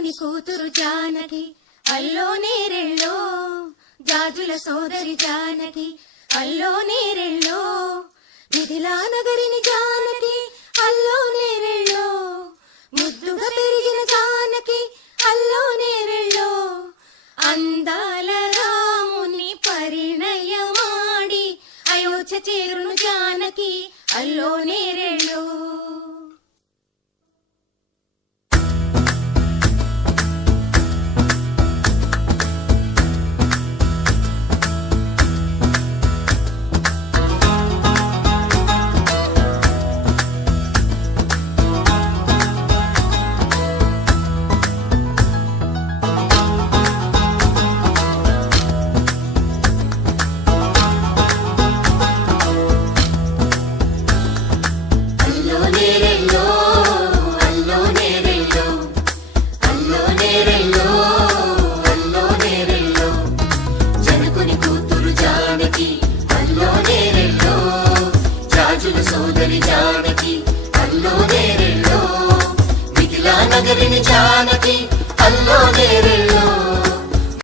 జనకుని కూతురు జానకి అల్లో నేరెళ్ళో, జాజుల సోదరి జానకి అల్లో నేరెళ్ళో, మిథిలా నగరిని జానకి అల్లో నేరెళ్ళో, ముద్దుగా పెరిగిన జానకి అల్లో నేరెళ్ళో, అందాల రాముని పరిణయమాడి అయోధ్య చేరును జానకి అల్లో నేరెళ్ళో. సోదరి జానకి అల్లో నేరెళ్ళో, మిథిలా నగరిని జానకి అల్లో